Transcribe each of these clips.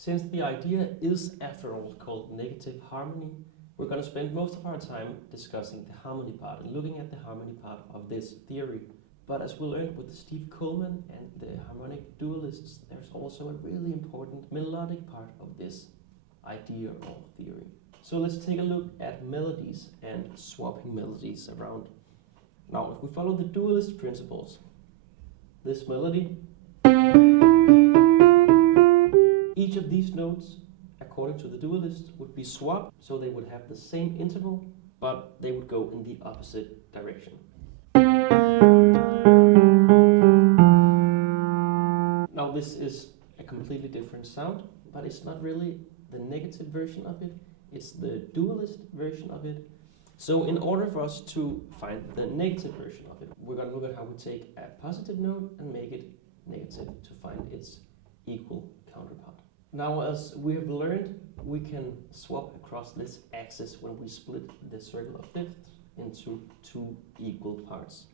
Since the idea is, after all, called negative harmony, we're going to spend most of our time discussing the harmony part and looking at the harmony part of this theory. But as we learned with Steve Coleman and the harmonic dualists, there's also a really important melodic part of this idea or theory. So let's take a look at melodies and swapping melodies around. Now, if we follow the dualist principles, this melody, each of these notes, according to the dualist, would be swapped, so they would have the same interval, but they would go in the opposite direction. Now, this is a completely different sound, but it's not really the negative version of it, it's the dualist version of it. So in order for us to find the negative version of it, we're going to look at how we take a positive note and make it negative to find its equal counterpart. Now, as we have learned, we can swap across this axis when we split the circle of fifths into two equal parts.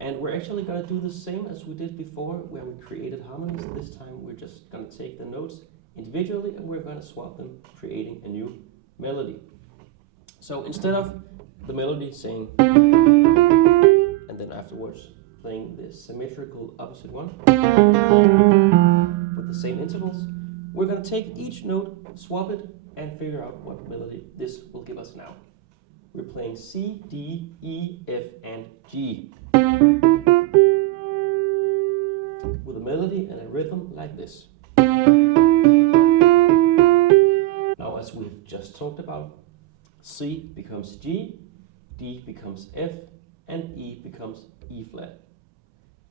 And we're actually going to do the same as we did before, where we created harmonies. This time we're just going to take the notes individually and we're going to swap them, creating a new melody. So instead of the melody saying, and then afterwards playing the symmetrical opposite one with the same intervals, we're going to take each note, swap it, and figure out what melody this will give us now. We're playing C, D, E, F, and G with a melody and a rhythm like this. Now, as we've just talked about, C becomes G, D becomes F, and E becomes E flat.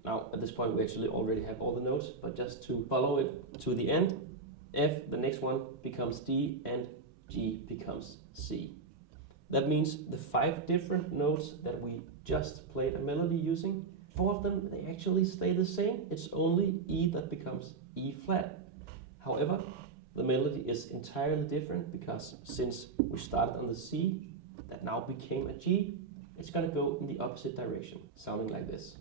Now, at this point, we actually already have all the notes, but just to follow it to the end, F, the next one, becomes D, and G becomes C. That means the 5 different notes that we just played a melody using, 4 of them, they actually stay the same. It's only E that becomes E flat. However, the melody is entirely different because since we started on the C, that now became a G, it's going to go in the opposite direction, sounding like this.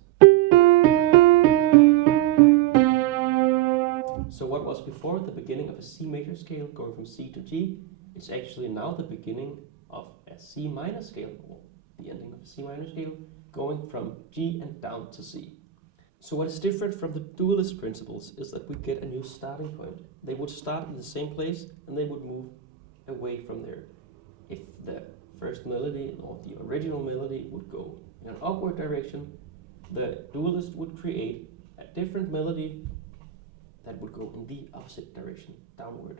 So what was before the beginning of a C major scale going from C to G, it's actually now the beginning of a C minor scale, or the ending of a C minor scale, going from G and down to C. So what is different from the dualist principles is that we get a new starting point. They would start in the same place and they would move away from there. If the first melody or the original melody would go in an upward direction, the dualist would create a different melody that would go in the opposite direction, downward.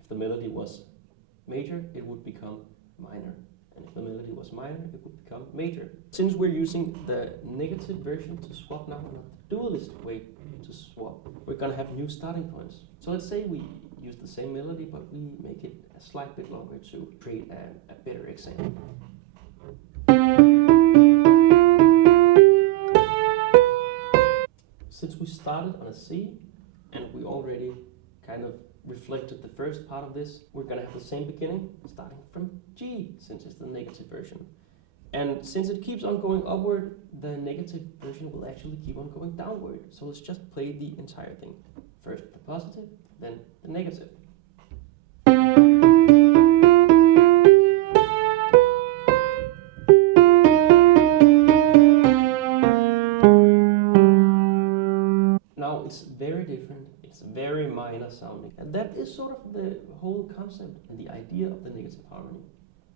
If the melody was major, it would become minor. And if the melody was minor, it would become major. Since we're using the negative version to swap now, not the dualist way to swap, we're going to have new starting points. So let's say we use the same melody, but we make it a slight bit longer to create a better example. Since we started on a C, and we already kind of reflected the first part of this, we're going to have the same beginning, starting from G, since it's the negative version. And since it keeps on going upward, the negative version will actually keep on going downward. So let's just play the entire thing. First the positive, then the negative. Now it's very different. It's very minor sounding. And that is sort of the whole concept and the idea of the negative harmony.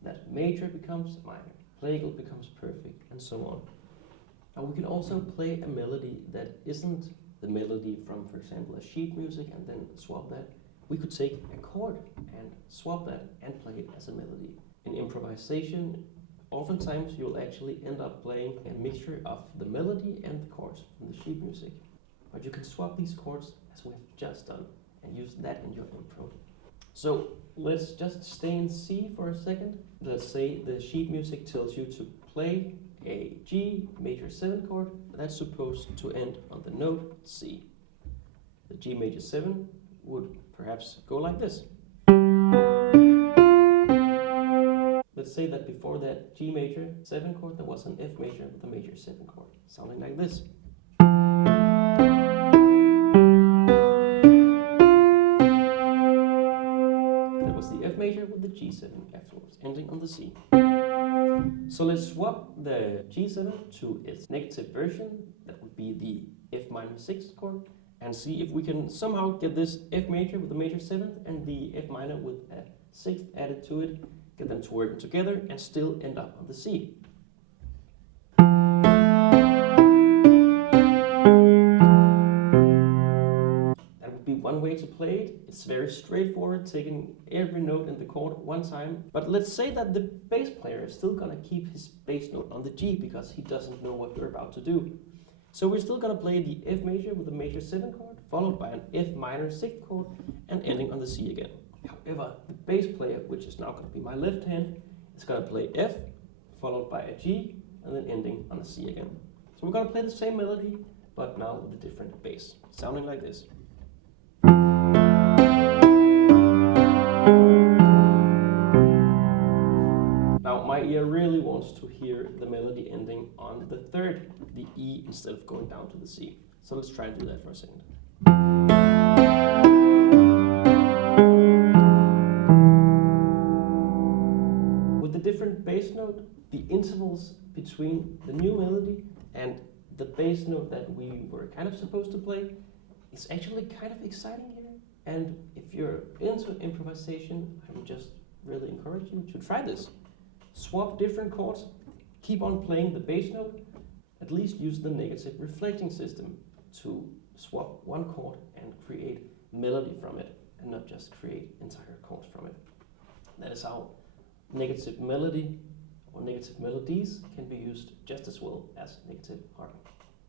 That major becomes minor, plagal becomes perfect, and so on. Now we can also play a melody that isn't the melody from, for example, a sheet music and then swap that. We could take a chord and swap that and play it as a melody. In improvisation, oftentimes you'll actually end up playing a mixture of the melody and the chords from the sheet music. But you can swap these chords as we have just done and use that in your improv. So let's just stay in C for a second. Let's say the sheet music tells you to play a G major 7 chord that's supposed to end on the note C. The G major 7 would perhaps go like this. Let's say that before that G major 7 chord there was an F major with a major 7 chord, sounding like this. afterwards, ending on the C. So let's swap the G7 to its negative version, that would be the F minor 6th chord, and see if we can somehow get this F major with the major 7th and the F minor with a 6th added to it, get them to work together and still end up on the C. Be one way to play it. It's very straightforward, taking every note in the chord one time. But let's say that the bass player is still gonna keep his bass note on the G because he doesn't know what you're about to do. So we're still gonna play the F major with the major 7 chord, followed by an F minor 6th chord, and ending on the C again. However, the bass player, which is now gonna be my left hand, is gonna play F, followed by a G, and then ending on a C again. So we're gonna play the same melody, but now with a different bass, sounding like this. Now my ear really wants to hear the melody ending on the 3rd, the E, instead of going down to the C. So let's try and do that for a second. With the different bass note, the intervals between the new melody and the bass note that we were kind of supposed to play is actually kind of exciting here. And if you're into improvisation, I would just really encourage you to try this. Swap different chords, keep on playing the bass note, at least use the negative reflecting system to swap one chord and create melody from it, and not just create entire chords from it. That is how negative melody or negative melodies can be used just as well as negative harmony.